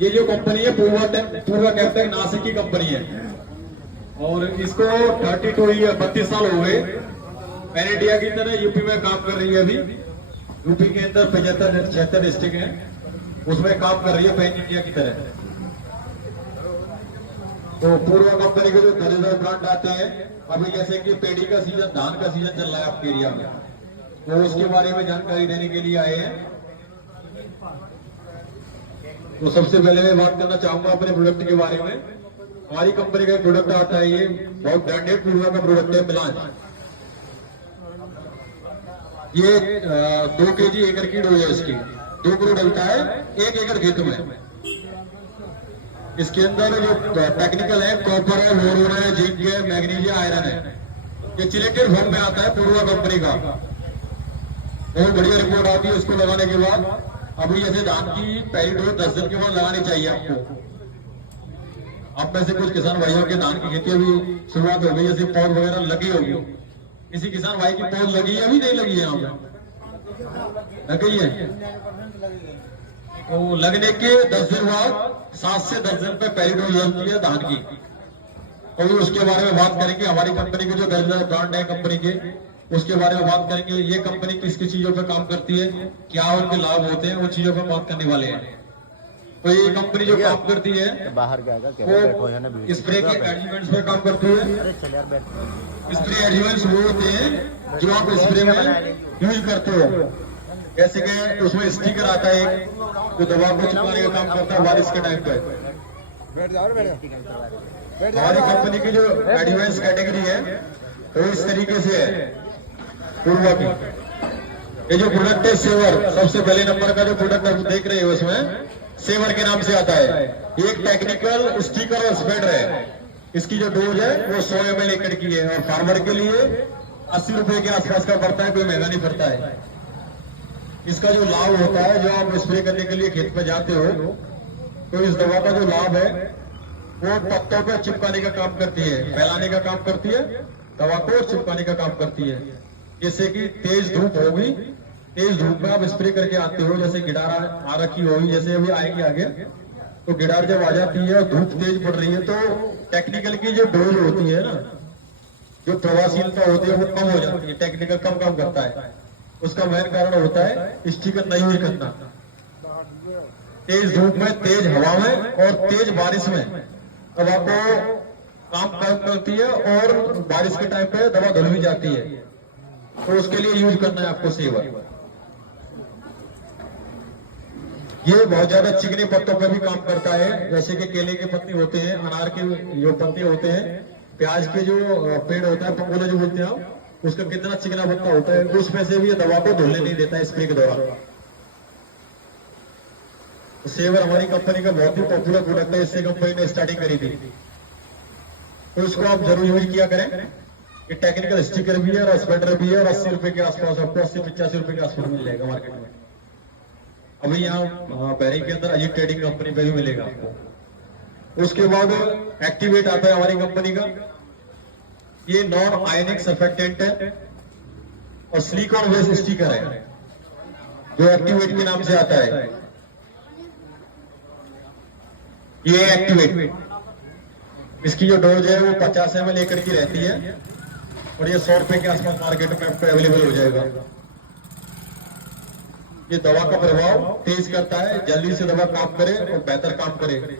ये जो कंपनी है पूर्वा कैप्टेक नासिक की कंपनी है और इसको 32 साल हो गए। पैन इंडिया की तरह यूपी में काम कर रही है। अभी यूपी के अंदर 75-76 डिस्ट्रिक्ट है, उसमें काम कर रही है पैन इंडिया की तरह। तो पूर्वा कंपनी के जो दर्जेदार ब्रांड आते हैं, अभी जैसे कि पेड़ी का सीजन, धान का सीजन चल रहा है आपके एरिया में, तो उसके बारे में जानकारी देने के लिए आए हैं। तो सबसे पहले मैं बात करना चाहूंगा अपने प्रोडक्ट के बारे में। हमारी कंपनी का एक प्रोडक्ट आता है, ये बहुत ब्रांडेड पूर्वा का प्रोडक्ट है, मिलान। ये 2 kg एकड़ की डोज है इसकी, 2 किलो डलता है 1 एकड़ खेत में। इसके अंदर जो टेक्निकल है, कॉपर है, बोरोन है, जिंक है, मैग्नीशियम, आयरन है। ये चिलेटेड फॉर्म में आता है पूर्वा कंपनी का, बहुत बढ़िया रिपोर्ट आती है इसको लगाने के बाद। अभी जैसे धान की पहली डोज 10 दिन के बाद लगानी चाहिए आपको। आप में से कुछ किसान भाइयों के धान की खेती अभी शुरुआत हो गई, जैसे पौध वगैरह लगी होगी। किसी किसान भाई की पौध लगी है, अभी नहीं लगी है, यहाँ पे लग गई है। तो लगने के 10 दिन बाद 7 से 10 दिन पे पहली डोज लगती है धान की। और उसके बारे में बात करेंगे। हमारी कंपनी के जो दर्जेदार ब्रांड है कंपनी के, उसके बारे में बात करेंगे। ये कंपनी किस किस चीजों पे काम करती है, क्या उनके लाभ होते हैं, उन चीजों पे बात करने वाले हैं। तो ये कंपनी जो काम करती है बाहर वो स्प्रे के एडजुवेंट्स पे काम करती है। स्प्रे एडजुवेंट्स वो होते हैं जो आप स्प्रे में यूज करते हो। जैसे कि उसमें स्टिकर आता है जो दवा को चिपकाने का काम करता है बारिश के टाइम पे। हमारी कंपनी की जो एडवांस कैटेगरी है वो इस तरीके से है पूर्वा की। ये जो प्रोडक्ट है सेवर, सबसे पहले नंबर का जो प्रोडक्ट आप देख रहे हो उसमें सेवर के नाम से आता है। एक टेक्निकल स्टिकर और स्प्रेडर है। इसकी जो डोज है वो 100 ml एकड़ की है और फार्मर के लिए 80 रुपए के आसपास का पड़ता है, कोई महंगा नहीं पड़ता है। इसका जो लाभ होता है, जो आप स्प्रे करने के लिए खेत में जाते हो, तो इस दवा का जो लाभ है वो पत्तों पर चिपकाने का काम करती है, फैलाने का काम करती है, दवा को चिपकाने का काम करती है। जैसे कि तेज धूप होगी, तेज धूप में आप स्प्रे करके आते हो, जैसे गिडार आ रखी होगी, जैसे अभी आएगी आगे, तो गिडार जब आ जाती है और धूप तेज पड़ रही है तो टेक्निकल की जो डोज होती है ना, जो प्रभावशीलता होती है वो कम हो जाती है, टेक्निकल कम काम करता है। उसका मेन कारण होता है स्टिकर नहीं यूज करना। तेज धूप में, तेज हवा में और तेज बारिश में दवा को काम करती है और बारिश के टाइम पे दवा धुल भी जाती है, तो उसके लिए यूज करना है आपको सेवर। ये बहुत ज्यादा चिकने पत्तों पे भी काम करता है, जैसे कि केले के पत्ते होते हैं, अनार के जो पत्ते होते हैं, प्याज के जो पेड़ होता है, पंगोला जो बोलते हैं आप, उसका कितना चिकना पत्ता होता है, उसमें से भी ये दवा को धुलने नहीं देता है स्प्रे के दौरान। तो सेवर हमारी कंपनी का बहुत ही पॉपुलर प्रोडक्ट है, इससे कंपनी ने स्टार्टिंग करी थी, तो इसको आप जरूर यूज किया करें। ये टेक्निकल स्टिकर भी है और स्प्रेडर भी है और 80 रुपए के आसपास, आपको 80-85 रुपए के आसपास मिल जाएगा मार्केट में। अभी यहाँ बैरिंग के अंदर अजीत ट्रेडिंग कंपनी पे भी मिलेगा आपको। उसके बाद एक्टिवेट आता है हमारी कंपनी का। ये नॉन आयनिक सर्फेक्टेंट है और सिलिकॉन बेस्ड स्टिकर है जो एक्टिवेट के नाम से आता है। ये एक्टिवेट, इसकी जो डोज है वो 50 ml एकड़ की रहती है और ये 100 रुपए के आसपास मार्केट में आपको अवेलेबल हो जाएगा। ये दवा का प्रभाव तेज करता है, जल्दी से दवा काम करे और बेहतर काम करे।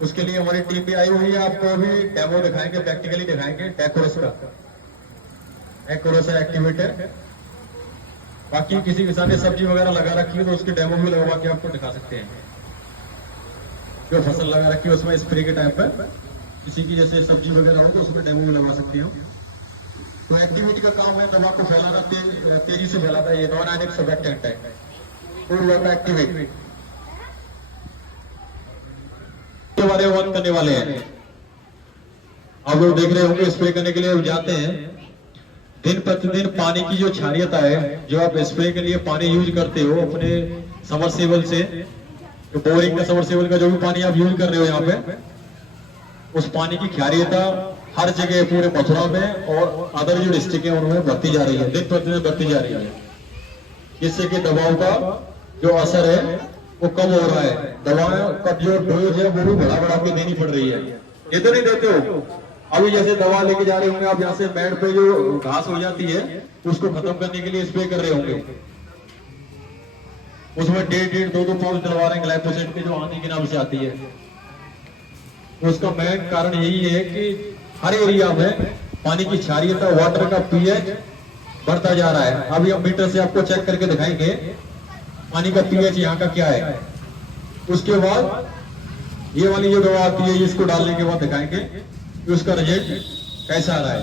उसके लिए हमारी टीम भी आई हुई है, आपको अभी डेमो दिखाएंगे, प्रैक्टिकली दिखाएंगे। डेकोरस का डेकोरस एक्टिवेट है। बाकी किसी किसान ने सब्जी वगैरह लगा रखी है तो उसकी डेमो भी लगवा के आपको दिखा सकते हैं। जो फसल लगा रखी है उसमें स्प्रे के टाइम पर किसी की जैसे सब्जी वगैरह हो तो उसमें डेमो भी लगा सकते हैं। तो एक्टिविटी का काम है दवा को फैलाना, तेजी से फैलाता है। ये नॉन आयनिक सर्फेक्टेंट है एक्टिवेट के बारे में बात करने वाले हैं। आप लोग देख रहे होंगे स्प्रे करने के लिए आप जाते हैं, दिन प्रतिदिन पानी की जो क्षारीयता है, जो आप स्प्रे के लिए पानी यूज करते हो अपने समरसेबल से, जो बोरिंग का समरसेबल का जो भी पानी आप यूज कर रहे हो यहाँ पे, उस पानी की क्षारीयता हर जगह पूरे मथुरा में और अदर जो डिस्ट्रिक्ट है उनमें बढ़ती जा रही है, दिन प्रतिदिन बढ़ती जा रही है। जिससे कि दवाओं का जो असर है वो कम हो रहा है, दवाओं का जो डोज है वो भी बढ़ा के देनी पड़ रही है। ये तो नहीं देते हो, अभी जैसे दवा लेके जा रहे होंगे आप, यहाँ से पेड़ पे जो घास हो जाती है उसको खत्म करने के लिए स्प्रे कर रहे होंगे, उसमें 1.5-2 पाउच डलवा रहे हैं ग्लाइफोसेट के, जो आंधी के नाम से आती है। उसका मेन कारण यही है कि हर एरिया में पानी की क्षारीयता, वाटर का पीएच बढ़ता जा रहा है। अभी हम मीटर से आपको चेक करके दिखाएंगे पानी का पीएच यहाँ का क्या है। उसके बाद ये वाली जो दवा आती है, इसको डालने के बाद दिखाएंगे कि उसका रिजल्ट कैसा आ रहा है।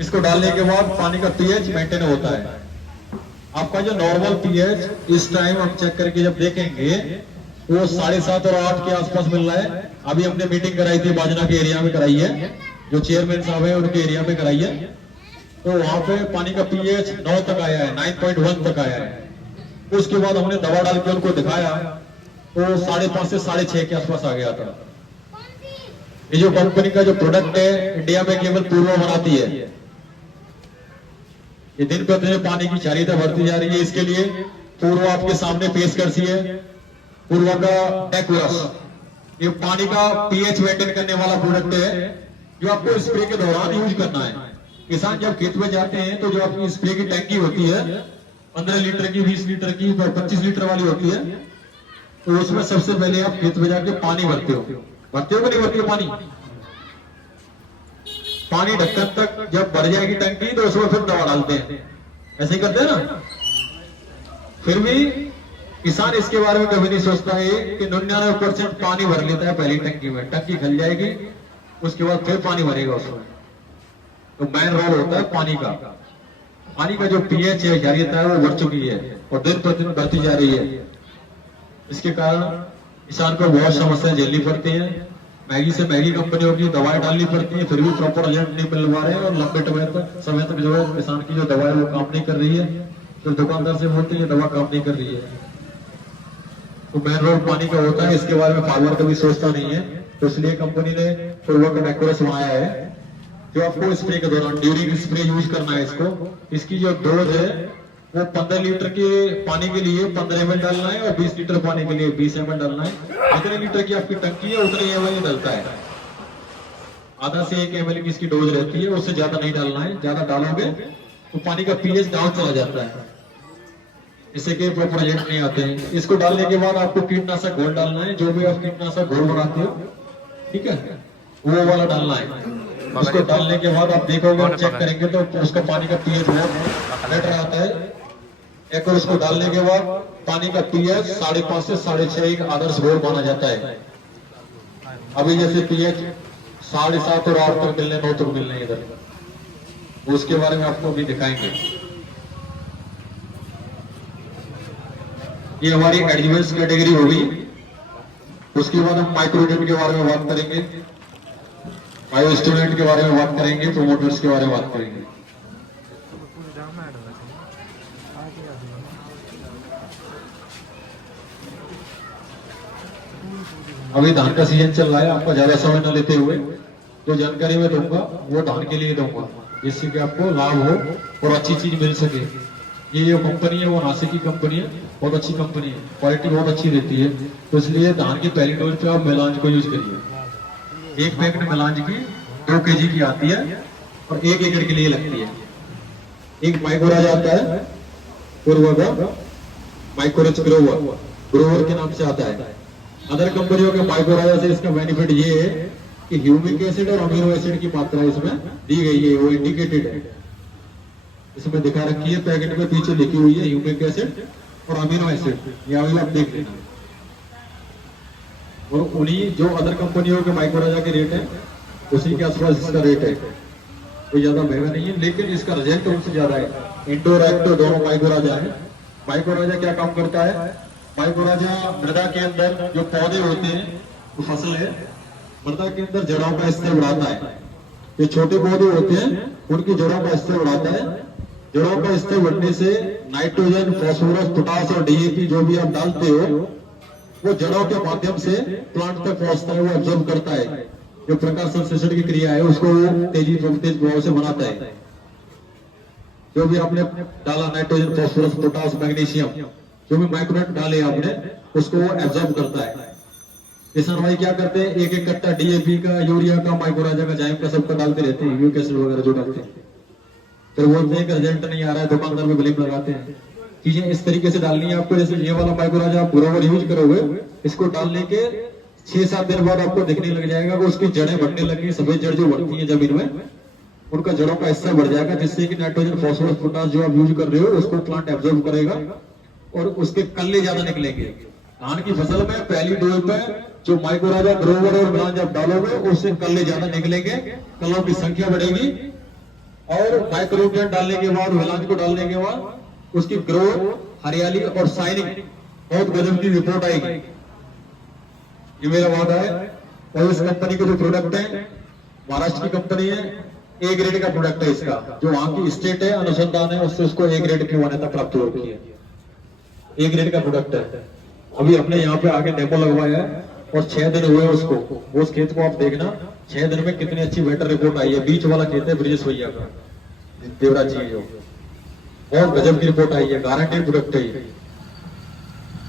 इसको डालने के बाद पानी का पीएच मेंटेन होता है। आपका जो नॉर्मल पीएच इस टाइम हम चेक करके जब देखेंगे वो 7.5 और 8 के आसपास मिल रहा है। अभी हमने मीटिंग कराई थी बाजना के एरिया में कराई है, जो चेयरमैन साहब है उनके एरिया में कराई है, तो वहां पे पानी का पीएच 9 तक आया है, 9.1 तक आया है। उसके बाद हमने दवा डाल के उनको दिखाया तो 5.5 से 6.5 के आसपास आ गया था। ये जो कंपनी का जो प्रोडक्ट है इंडिया में केवल पूर्वा बनाती है। ये दिन प्रतिदिन पानी की क्षारीयता बढ़ती जा रही है, इसके लिए पूर्वा आपके सामने पेश करती है। पूर्वा का टेक्वरस, ये पानी का पीएच मेंटेन करने वाला प्रोडक्ट है जो आपको स्प्रे के दौरान यूज करना है। किसान जब खेत में जाते हैं तो जो आपकी स्प्रे की टैंकी होती है 15 लीटर की, 20 लीटर की, 25 लीटर वाली होती है, तो उसमें सबसे पहले आप खेत में जाके पानी भरते हो कि नहीं भरते हो? पानी ढक्कन तक जब भर जाएगी टंकी तो उसमें फिर दवा डालते हैं, ऐसे ही करते हैं ना। फिर भी किसान इसके बारे में कभी नहीं सोचता है कि 99% पानी भर लेता है पहली टंकी में, टंकी खल जाएगी उसके बाद फिर पानी भरेगा उसमें। तो मेन रोल होता है पानी का। पानी का जो पीएच है, क्षारीयता है, वो बढ़ चुकी है और दिन प्रतिदिन बढ़ती जा रही है। इसके कारण किसान को बहुत समस्याएं झेलनी पड़ती है। महंगी से महंगी कंपनियों की दवाएं डालनी पड़ती है, फिर भी प्रॉपर रिजल्ट नहीं मिल पा रहे हैं और लंबे समय तक जो है किसान की जो दवा है वो काम नहीं कर रही है। फिर दुकानदार से बोलते हैं दवा काम नहीं कर रही है। तो मेन रोल पानी का होता है, इसके बारे में फार्मर कभी सोचता नहीं है। तो इसलिए कंपनी ने पूर्वा का टेक्वरस बनाया है जो आपको स्प्रे के दौरान ड्यूरिंग स्प्रे यूज करना है। इसकी जो डोज है वो 15 लीटर के पानी के लिए 15 ml डालना है और 20 लीटर पानी के लिए 20 ml डालना है। जितने लीटर की आपकी टंकी है उतने ml डलता है, आधा से 1 ml की इसकी डोज रहती है, उससे ज्यादा नहीं डालना है। ज्यादा डालोगे तो पानी का पीएच डाउन चला जाता है, इससे के प्रॉपर रिजल्ट नहीं आते हैं। इसको डालने के बाद आपको कीटनाशक घोल डालना है, जो भी आप कीटनाशक घोल बनाते हो, ठीक है, वो वाला डालना है। उसको डालने के बाद आप देखोगे, हम चेक करेंगे तो उसका पानी का पीएच बहुत बेटर आता है। एक और उसको डालने के बाद पानी का पीएच 5.5 से 6.5 एक आदर्श घोल माना जाता है। अभी जैसे पीएच 7.5 और 8 तक मिलने, 9 तक मिलने इधर, उसके बारे में आपको अभी दिखाएंगे। ये हमारी एडवांस कैटेगरी होगी। उसके बाद हम माइक्रोडेट के बारे में बात करेंगे, बायो स्टूडेंट के बारे में बात करेंगे, प्रोमोटर्स के बारे में बात करेंगे। अभी धान का सीजन चल रहा है, आपका ज्यादा समय न लेते हुए जो जानकारी मैं दूंगा वो धान के लिए दूंगा, जिससे कि आपको लाभ हो और अच्छी चीज मिल सके। ये जो कंपनी है वो नासिक की कंपनी है, बहुत अच्छी कंपनी है, क्वालिटी बहुत अच्छी रहती है। तो इसलिए धान की पहली डोज पे आप मेलांज को यूज करिए। एक पैकेट मेलांज की 2 kg की आती है और 1 एकड़ के लिए लगती है। एक माइक्रोराज आता है पूर्वा का, माइक्रोराज ग्रोवर के नाम से आता है। अदर कंपनियों के माइक्रोराजा से इसका बेनिफिट ये है कि ह्यूमिक एसिड और अमीनो एसिड की मात्रा इसमें दी गई है, वो इंडिकेटेड है, इसमें दिखा रखी है, पैकेट में पीछे लिखी हुई है ह्यूमिक एसिड और अमीनो एसिड, ये अभी आप देख लेना। और उन्हीं जो अदर कंपनियों के माइक्रोराजा के रेट है उसी के आसपास इसका रेट है, कोई ज्यादा महंगा नहीं है, लेकिन इसका रिजल्ट उनसे ज्यादा है। इंडोर एक्टिव दोनों माइक्रोराजा है। माइक्रोराजा क्या काम करता है? माइक्रोराजा मृदा के अंदर जो पौधे होते हैं, वो फसल है, मृदा के अंदर जड़ों का स्तर बढ़ाता है। जो छोटे पौधे होते हैं उनकी जड़ों का स्तर बढ़ाता है। जड़ों का स्तर बढ़ने से नाइट्रोजन, फास्फोरस, पोटास और डीएपी जो भी आप डालते हो वो जड़ों के माध्यम से प्लांट तक पहुंचता है, वो ऑब्जर्व करता है। जो प्रकाश संश्लेषण की क्रिया है उसको वो तेज प्रभाव से बनाता है। जो भी आपने डाला नाइट्रोजन, फास्फोरस, पोटास, मैग्नीशियम, जो भी माइक्रोनेट डाले आपने उसको वो एब्जॉर्ब करता है। किसान भाई क्या करते हैं, एक एक कट्टा डीएपी का, यूरिया का, माइक्रोराजा का, जाइम का सबका डालते रहते हैं, यूरिक एसिड वगैरह जो डालते हैं, फिर बोलते हैं कि रिजल्ट नहीं आ रहा है, दुकानदार में ब्लेम लगाते हैं। चीजें इस तरीके से डालनी है आपको। जैसे ये वाला माइक्रोराजा आप ग्रोवर यूज करोगे, इसको डालने के 6-7 दिन बाद आपको दिखने लग जाएगा कि उसकी जड़ें बढ़ने लगी, सफेद जड़ जो बढ़ती है जमीन में, उनका जड़ों का हिस्सा बढ़ जाएगा, जिससे कि नाइट्रोजन, फास्फोरस, पोटास जो आप यूज कर रहे हो उसको प्लांट एब्जॉर्ब करेगा और उसके कल्ले ज्यादा निकलेंगे। धान की फसल में पहली डोज पे जो माइक्रोराजा, ग्रोवर और मिलान जब डालोगे उससे कल्ले ज्यादा निकलेंगे, कल्लों की संख्या बढ़ेगी और माइक्रोन्यूट्रिएंट डालने के बाद, मिलान को डालने के बाद उसकी ग्रोथ, हरियाली और शाइनिंग बहुत गजब की रिपोर्ट आएगी। ये मेरा वादा है। और इस कंपनी के जो प्रोडक्ट है, महाराष्ट्र की कंपनी है, ए ग्रेड का प्रोडक्ट है इसका, जो वहां की स्टेट है, अनुसंधान है, उससे उसको ए ग्रेड की मान्यता प्राप्त हो रखी है। ए ग्रेड का प्रोडक्ट है। अभी हमने यहाँ पे आके डेमो लगवाया है और 6 दिन हुए उसको। वो उस खेत को आप देखना, 6 दिन में कितनी अच्छी बेटर रिपोर्ट आई है। बीच वाला खेत है ब्रिजेश भैया का, देवराज जी, जो बहुत गजब की रिपोर्ट आई है, गारंटेड प्रोडक्ट है ये।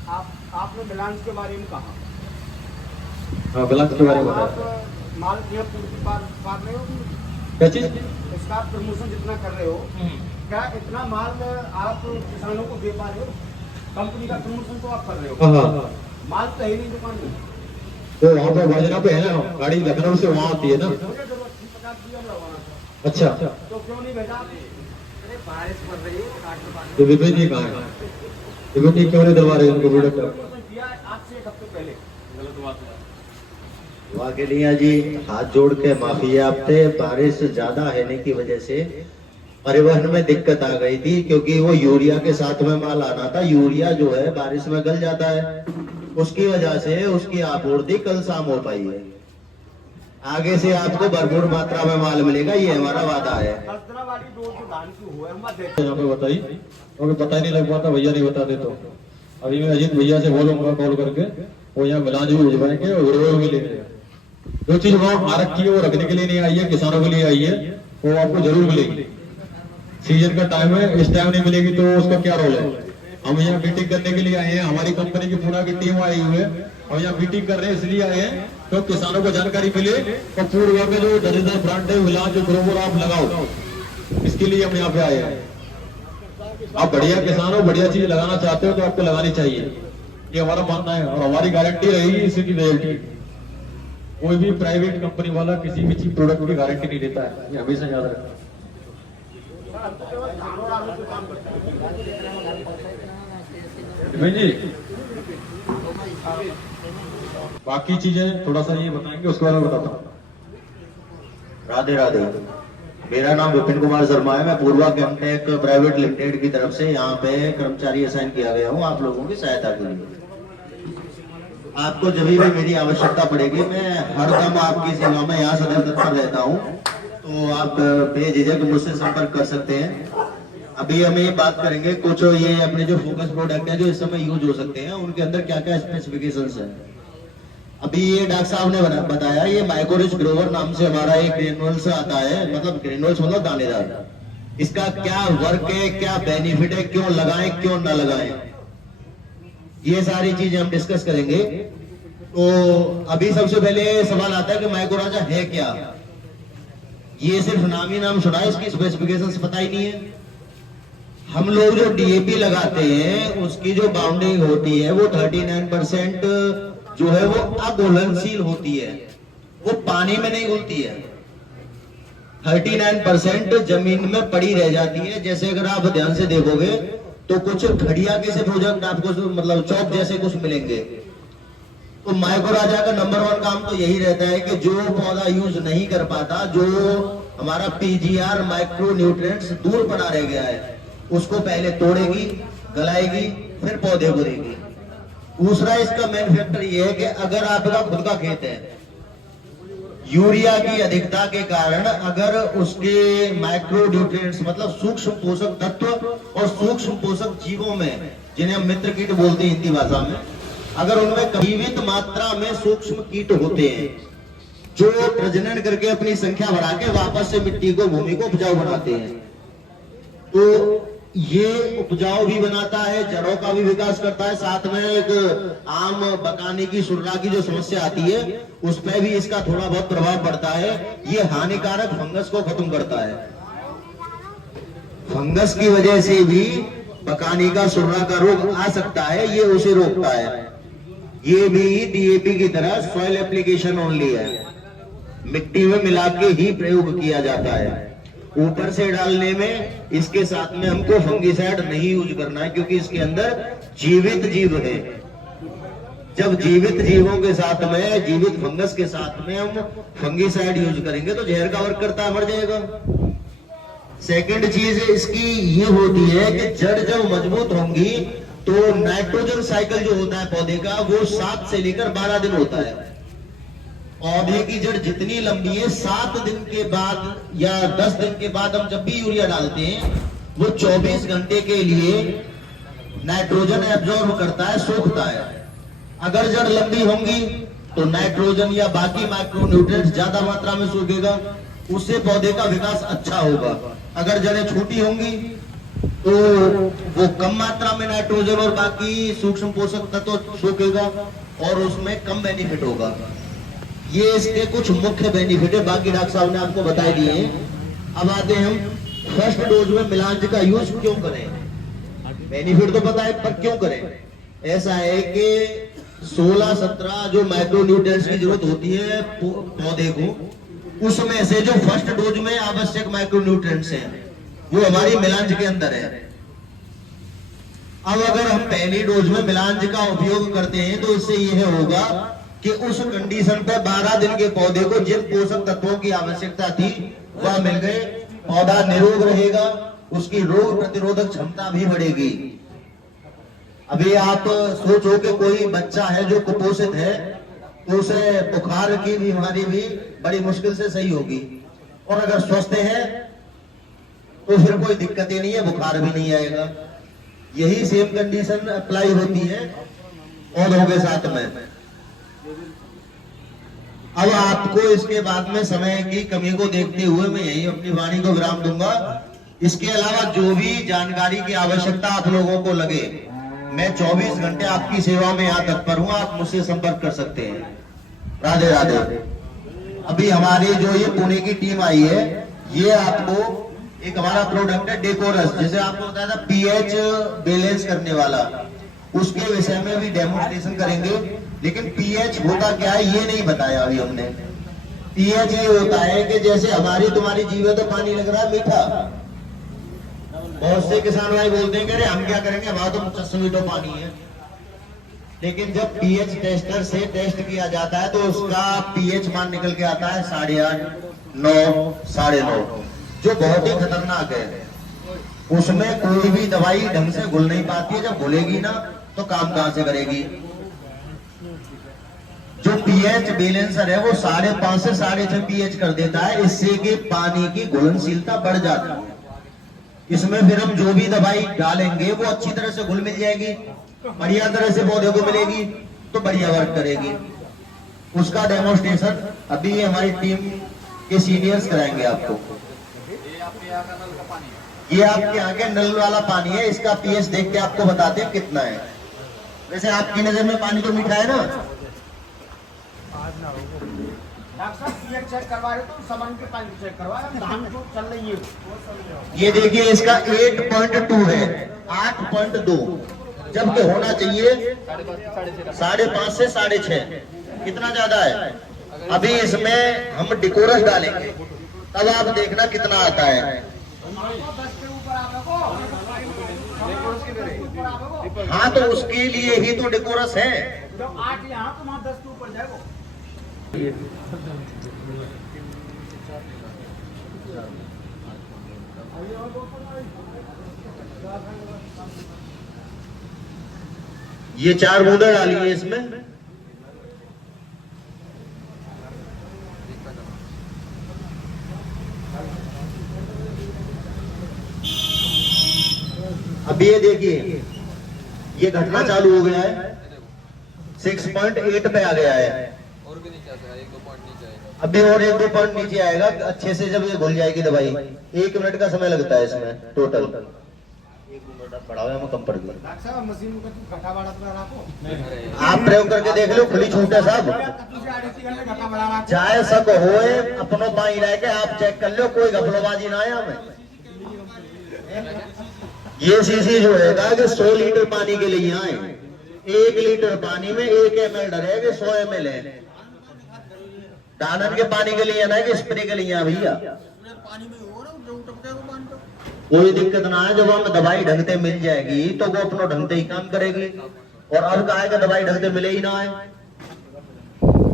आपने बैलेंस के बारे में कहा। हाँ, बैलेंस के बारे में बताया। आप माल की पूर्ति पा रहे हो, क्या चीज? इसका प्रमोशन जितना कर रहे हो, क्या इतना माल आप किसानों को दे पा रहे हो? कंपनी का प्रमोशन तो आप कर रहे हो, हाँ, माल तो है नहीं दुकान में। तो वहाँ पे वाजना पे है ना, गाड़ी लखनऊ से वहाँ आती है ना। मुझे जरूरत थी 50 दिया लगवाना था, अच्छा, तो क्यों नहीं भेजा? अरे बारिश पड़ रही है, तो विपिन जी कहाँ है? विपिन जी क्यों नहीं दलवा रहे उनको प्रोडक्ट? दिया आज से 1 हफ्ते पहले। गलत बात है। वाकलिया जी, हाथ जोड़ के माफी है आपसे। बारिश ज्यादा होने की वजह से परिवहन में दिक्कत आ गई थी, क्योंकि वो यूरिया के साथ में माल आना था। यूरिया जो है बारिश में गल जाता है, उसकी वजह से उसकी आपूर्ति कल शाम हो पाई है। आगे से आपको भरपूर मात्रा में माल मिलेगा, ये हमारा वादा है। 10 दिन वाली डोज जो धान की हुआ है, हम देते यहाँ पे बताइए, क्योंकि पता ही नहीं लग पाता, भैया नहीं बताते। तो अभी मैं अजीत भैया से बोलूंगा कॉल करके, वो यहाँ मिलान भी भिजवाएंगे और ग्रोवर भी लेंगे। जो चीज वहाँ आ रखी है वो रखने के लिए नहीं आई है, किसानों के लिए आई है, वो आपको जरूर मिलेगी। सीजन का टाइम है, इस टाइम नहीं मिलेगी तो उसका क्या रोल है? हम यहाँ मीटिंग करने के लिए आए हैं, हमारी कंपनी की पूरा की टीम आई हुई है और यहाँ मीटिंग कर रहे हैं, इसलिए आए हैं तो किसानों को जानकारी मिले और पूर्व में जो दर्जेदार ब्रांड है, मिलान जो ग्रोवर आप लगाओ, इसके लिए हम यहाँ पे आए हैं। आप बढ़िया किसान हो, बढ़िया चीज लगाना चाहते हो तो आपको लगानी चाहिए, ये हमारा मानना है और हमारी गारंटी रहेगी इसी की रियलिटी। कोई भी प्राइवेट कंपनी वाला किसी भी चीज प्रोडक्ट की गारंटी नहीं देता है, ये हमेशा याद रखना। जी बाकी चीजें थोड़ा सा ये बताएंगे, उसके बारे में बताता हूँ। राधे राधे। मेरा नाम विपिन कुमार शर्मा है। मैं पूर्वा केमटेक प्राइवेट लिमिटेड की तरफ से यहाँ पे कर्मचारी असाइन किया गया हूँ आप लोगों की सहायता के लिए। आपको जब भी मेरी आवश्यकता पड़ेगी, मैं हरदम आपकी सेवा में यहाँ सदैव तत्पर रहता हूँ, तो आप बेझिझक मुझसे संपर्क कर सकते हैं। अभी हम ये बात करेंगे कुछ ये अपने जो फोकस प्रोडक्ट है जो इस समय यूज हो सकते हैं, उनके अंदर क्या क्या स्पेसिफिकेशंस है। अभी ये डॉक्टर साहब ने बताया, ये माइक्रोरिच ग्रोवर नाम से हमारा एक ग्रेनुअल्स आता है, मतलब ग्रेनुअल्स मतलब दानेदार। इसका क्या वर्क है, क्या बेनिफिट है, क्यों लगाएं क्यों ना लगाएं, ये सारी चीजें हम डिस्कस करेंगे। तो अभी सबसे पहले सवाल आता है कि माइक्रोराजा है क्या। ये सिर्फ नाम ही नाम सुना है, इसकी स्पेसिफिकेशंस पता ही नहीं है। हम लोग जो डीएपी लगाते हैं उसकी जो बाउंडिंग होती है वो 39% जो है वो अघुलनशील होती है, वो पानी में नहीं घुलती है। 39% जमीन में पड़ी रह जाती है। जैसे अगर आप ध्यान से देखोगे तो कुछ घड़िया के से प्रोजेक्ट आपको मतलब चौक जैसे कुछ मिलेंगे। तो माइक्रोराजा का नंबर 1 काम तो यही रहता है कि जो पौधा यूज नहीं कर पाता, जो हमारा पीजीआर माइक्रो न्यूट्रिएंट्स दूर पड़ा रह गया है, उसको पहले तोड़ेगी, गलाएगी, फिर पौधे को देगी। दूसरा इसका मेन फैक्टर ये है कि अगर आपका खुद का खेत है, यूरिया की अधिकता के कारण अगर उसके माइक्रो न्यूट्रिएंट्स मतलब सूक्ष्म पोषक तत्व और सूक्ष्म पोषक जीवों में, जिन्हें हम मित्र कीट बोलते हैं हिंदी भाषा में, अगर उनमें सीमित मात्रा में सूक्ष्म कीट होते हैं जो प्रजनन करके अपनी संख्या बढ़ा के वापस से मिट्टी को, भूमि को उपजाऊ बनाते हैं, तो ये उपजाऊ भी बनाता है, जड़ों का भी विकास करता है, साथ में एक आम बकाने की सुर्रा की जो समस्या आती है उस पर भी इसका थोड़ा बहुत प्रभाव पड़ता है। ये हानिकारक फंगस को खत्म करता है। फंगस की वजह से भी बकानी का सुर्रा का रोग आ सकता है, ये उसे रोकता है। ये भी डीएपी की तरह सॉइल एप्लीकेशन ओनली है, मिट्टी में मिला के ही प्रयोग किया जाता है। ऊपर से डालने में इसके साथ में हमको फंगिसाइड नहीं यूज करना है, क्योंकि इसके अंदर जीवित जीव है। जब जीवित जीवों के साथ में, जीवित फंगस के साथ में हम फंगिसाइड यूज करेंगे तो जहर का वर्क करता है, मर जाएगा। सेकंड चीज इसकी ये होती है कि जड़ जब मजबूत होंगी तो नाइट्रोजन साइकिल जो होता है पौधे का वो 7 से लेकर 12 दिन होता है। पौधे की जड़ जितनी लंबी है, 7 दिन के बाद या 10 दिन के बाद हम जब भी यूरिया डालते हैं वो 24 घंटे के लिए नाइट्रोजन एब्जॉर्ब करता है, सोखता है। अगर जड़ लंबी होंगी तो नाइट्रोजन या बाकी माइक्रोन्यूट्रिएंट्स ज्यादा मात्रा में सोखेगा, उससे पौधे का विकास अच्छा होगा। अगर जड़ें छोटी होंगी तो वो कम मात्रा में नाइट्रोजन और बाकी सूक्ष्म पोषक तत्व सोखेगा और उसमें कम बेनिफिट होगा। ये इसके कुछ मुख्य बेनिफिट है, बाकी डॉक्टर साहब ने आपको बता दिए हैं। अब आते हैं हम फर्स्ट डोज में मिलांज का यूज क्यों करें। बेनिफिट तो पता है पर क्यों करें। ऐसा है कि 16-17 जो माइक्रोन्यूट्रिएंट्स की जरूरत होती है पौधे को, उसमें से जो फर्स्ट डोज में आवश्यक माइक्रोन्यूट्रिएंट्स हैं वो हमारी मिलांज के अंदर है। अब अगर हम पहली डोज में मिलांज का उपयोग करते हैं तो इससे यह होगा कि उस कंडीशन पे 12 दिन के पौधे को जिन पोषक तत्वों की आवश्यकता थी वह मिल गए, पौधा निरोग रहेगा, उसकी रोग प्रतिरोधक क्षमता भी बढ़ेगी। अभी आप सोचो कि कोई बच्चा है जो कुपोषित है तो उसे बुखार की बीमारी भी बड़ी मुश्किल से सही होगी, और अगर स्वस्थ है तो फिर कोई दिक्कत ही नहीं है, बुखार भी नहीं आएगा। यही सेम कंडीशन अप्लाई होती है पौधों के साथ में। अब आपको इसके बाद में समय की कमी को देखते हुए मैं यही अपनी वाणी को विराम दूंगा। इसके अलावा जो भी जानकारी की आवश्यकता आप लोगों को लगे, मैं 24 घंटे आपकी सेवा में यहाँ तत्पर हूँ, आप मुझसे संपर्क कर सकते हैं। राधे राधे। अभी हमारी जो ये पुणे की टीम आई है, ये आपको एक हमारा प्रोडक्ट है डेकोरस, जैसे आपको बताया था पीएच बैलेंस करने वाला, उसके विषय में भी डेमोन्स्ट्रेशन करेंगे। लेकिन पीएच होता क्या है ये नहीं बताया अभी हमने। पीएच ये होता है कि जैसे हमारी तुम्हारी जीव है तो पानी लग रहा है मीठा, बहुत से किसान भाई बोलते हैं कि अरे हम क्या करेंगे, हमारा तो मुझसे मीठा पानी है। लेकिन जब पीएच टेस्टर से टेस्ट किया जाता है तो उसका पीएच मान निकल के आता है 8.5, 9, 9.5, जो बहुत ही खतरनाक है। उसमें कोई भी दवाई ढंग से घुल नहीं पाती है, जब घुलेगी ना तो काम कहां से करेगी। जो पीएच बैलेंसर है वो 5.5 से 6.5 पीएच कर देता है, इससे कि पानी की घुलनशीलता बढ़ जाती है। इसमें फिर हम जो भी दवाई डालेंगे वो अच्छी तरह से घुल मिल जाएगी, बढ़िया तरह से पौधे को मिलेगी तो बढ़िया वर्क करेगी। उसका डेमोन्स्ट्रेशन अभी हमारी टीम के सीनियर्स कराएंगे आपको। ये आपके यहाँ के नल वाला पानी है, इसका पीएच देख के आपको बताते हैं कितना है। वैसे आपकी नजर में पानी तो मीठा है ना? डॉक्टर साहब पीएच चेक करवा रहे तो सामान के पानी चेक करवा रहे, धान जो चल रही है ये देखिए इसका 8.2 है, 8.2, जबकि होना चाहिए 5.5 से 6.5, कितना ज्यादा है। अभी इसमें हम डेकोरस डालेंगे तब आप देखना कितना आता है। 10 के ऊपर आपको, हाँ तो उसके लिए ही तो डेकोरस है। जब 8 यहाँ तो वहाँ 10 के ऊपर जाएगा। ये 4 बूंदे डालिए इसमें। अभी ये देखिए ये घटना चालू हो गया है, 6.8 पे आ गया है। और भी नीचे आता है, 1-2 पॉइंट नीचे आएगा। अभी और 1-2 पॉइंट नीचे आएगा अच्छे से, जब ये घुल जाएगी दवाई। 1 मिनट का समय लगता है इसमें टोटल। प्रोडक्ट बढ़ाओ या मैं कम पड़ गई। डॉक्टर साहब मशीन को तू घटा बढ़ा तो रखो आप प्रयोग करके देख लो, खुली छूट है सब। तू से आड़े से घटा बढ़ा रखो चाहे सक होए अपनों पाई रह के आप चेक कर लो, कोई घपलोबाजी ना आया हमें। ये सीसी जो है कि 100 लीटर पानी के लिए आए, 1 लीटर पानी में 1 ml डरेगा, 100 ml है। डानन के पानी के लिए ना कि स्प्रे के लिए भैया कोई दिक्कत ना है। जब हमें दवाई ढंग से मिल जाएगी तो वो अपना ढंग से ही काम करेगी। और अब कहा है कि दवाई ढंग से मिले ही ना है,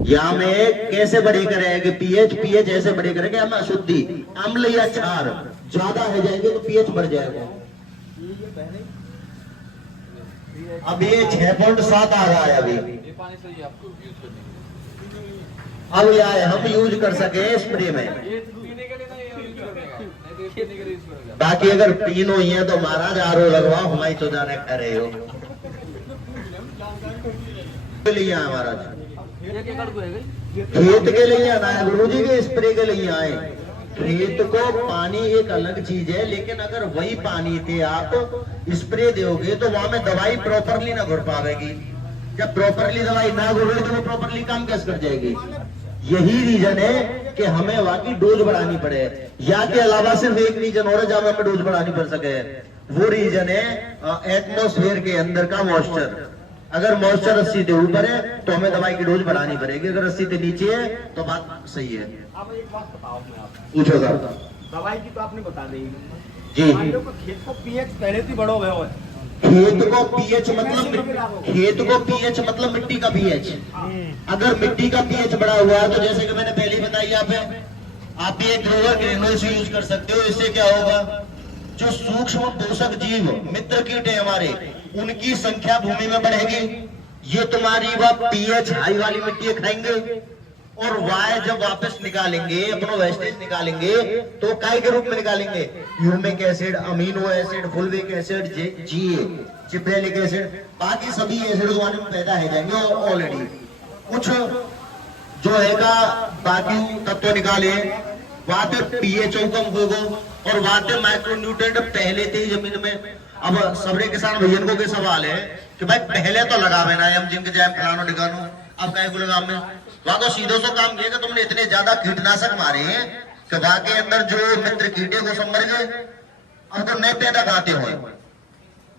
या में कैसे बड़ी करेगी पीएच ऐसे बड़ी करेगी हमें अशुद्धि अम्ल या क्षार ज्यादा हो जाएंगे तो पीएच बढ़ जाएगा। अब ये 6.7 आ रहा है अभी, ये पानी सही है आपको यूज करने के लिए। अब यह है हम यूज कर सके स्प्रे में। ये पीने के लिए नहीं यूज करेगा, नहीं तो ये पीने के लिए यूज करेगा। बाकी अगर तीनों ही है तो महाराज आरो लगवाओ, हमारी तो जाने कर रहे हो के लिए आए महाराज, ये क्या कर पाएगा? खेत के लिए आना है गुरु जी के स्प्रे के लिए आए। खेत को पानी एक अलग चीज है, लेकिन अगर वही पानी थे आप स्प्रे दोगे तो वहां में दवाई प्रॉपरली ना घुर पाएगी। जब प्रॉपरली दवाई ना घुरेगी तो वो प्रॉपरली काम कैसे कर जाएगी। यही रीजन है कि हमें वहां की डोज बढ़ानी पड़े, या के अलावा सिर्फ एक रीजन और है जहां हमें डोज बढ़ानी पड़ सके, वो रीजन है एटमोस्फेयर के अंदर का मॉइस्चर। अगर मॉइस्चर 80 से ऊपर है तो हमें दवाई की डोज बढ़ानी पड़ेगी, अगर 80 से नीचे है तो बात सही है। अब एक बात बताओ मैं आपको, पूछो साहब। दवाई की तो आपने बता दी जी। मान लो कि खेत को पीएच पहले से बढ़ो हुए हो, खेत को पीएच मतलब मिट्टी का पीएच। अगर मिट्टी का पीएच बढ़ा हुआ है तो जैसे कि मैंने पहले ही बताई आप ये ग्रोवर ग्रेनुल्स यूज कर सकते हो। इससे क्या होगा, जो सूक्ष्म पोषक जीव मित्र कीट है हमारे, उनकी संख्या भूमि में बढ़ेगी। ये तुम्हारी वह पीएच हाई वाली मिट्टी खाएंगे, और वाय जब वापस निकालेंगे अपना वेस्टेज निकालेंगे तो काय के रूप में निकालेंगे, humic acid, amino acid, fulvic acid, gibberellic acid, बाकी सभी एसिड में पैदा हो जाएंगे। और ऑलरेडी कुछ जो है का बाकी तत्व निकाले, वहां पे पीएचओ कम होगा और वहां पे माइक्रोन्यूट्रिएंट पहले से ही जमीन में। अब सबरे किसान भैया को के सवाल है कि भाई पहले तो लगावे ना हम जिनके जाए फलानो ठिकानो, अब काय को लगाव में वहां तो सीधो सो काम किया कि तुमने इतने ज्यादा कीटनाशक मारे हैं कि वहां के अंदर जो मित्र कीटे को सब मर गए, अब तो नए पैदा खाते हो।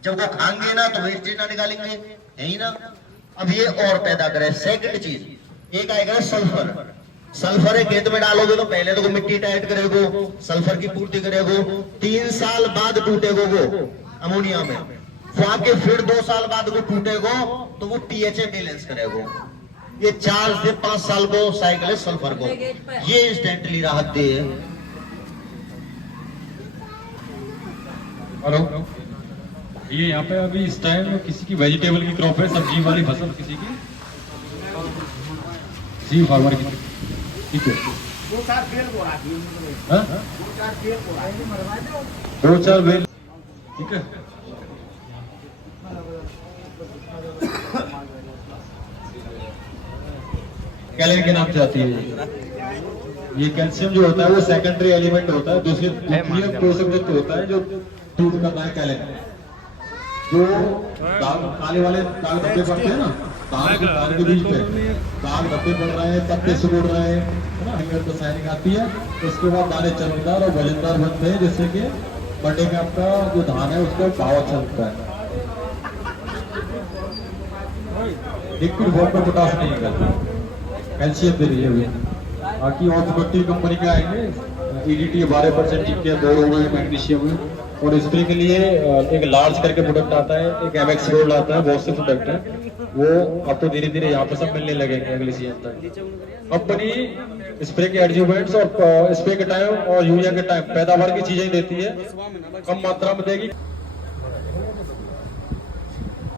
जब वो खाएंगे ना तो वेस्टेज ना निकालेंगे, यही ना। अब ये और पैदा करे। सेकंड चीज एक आएगा सल्फर। सल्फर है खेत में डालोगे तो पहले तो वो मिट्टी टाइट करेगो, सल्फर की पूर्ति करेगो, 3 साल बाद टूटेगो वो अमोनिया में, वहां के फिर 2 साल बाद वो टूटेगो तो वो पीएचए बैलेंस करेगो। ये 4 से 5 साल को साइकिल है सल्फर को, ये इंस्टेंटली राहत दे है। हेलो, ये यहाँ पे अभी इस टाइम किसी की वेजिटेबल की क्रॉप है, सब्जी वाली फसल किसी की फार्मर की, ठीक है। 2-4 बेल बोरा थी, हाँ? 2-4 बेल बोरा है, मरवा दो। 2-4 बेल, ठीक है। कैलोरी के नाम से आती है। ये कैल्शियम जो होता है वो सेकेंडरी एलिमेंट होता है, दूसरी पोषक तत्व होता है जो टूट करता है कैलोरी। जो दाल काले वाले दाल धब्बे पड़ते हैं ना, दाल के बीच पे दाल धब्बे पड़ रहे हैं, पत्ते सिकुड़ रहे हैं, है ना, हिंगर तो साइनिंग आती है, उसके बाद दाने चमकदार और वजनदार बनते हैं, जिससे कि मंडी में आपका जो धान है उसका भाव अच्छा लगता है। लिक्विड फॉर्म में पोटास नहीं करता, कैल्शियम दे रही है। बाकी और 50 कंपनी के आएंगे, EDT 12% टिकिया 2 हो गए, मैग्नीशियम है। और स्प्रे के लिए एक लार्ज करके प्रोडक्ट आता है, एक MX रोल आता है, बहुत से प्रोडक्ट है, वो आपको धीरे धीरे यहाँ पे सब मिलने लगेंगे अगले सीजन तक। कंपनी स्प्रे के एडजुवेंट्स और स्प्रे के टाइम और यूरिया के टाइम पैदावार की चीजें देती है, कम मात्रा में देगी।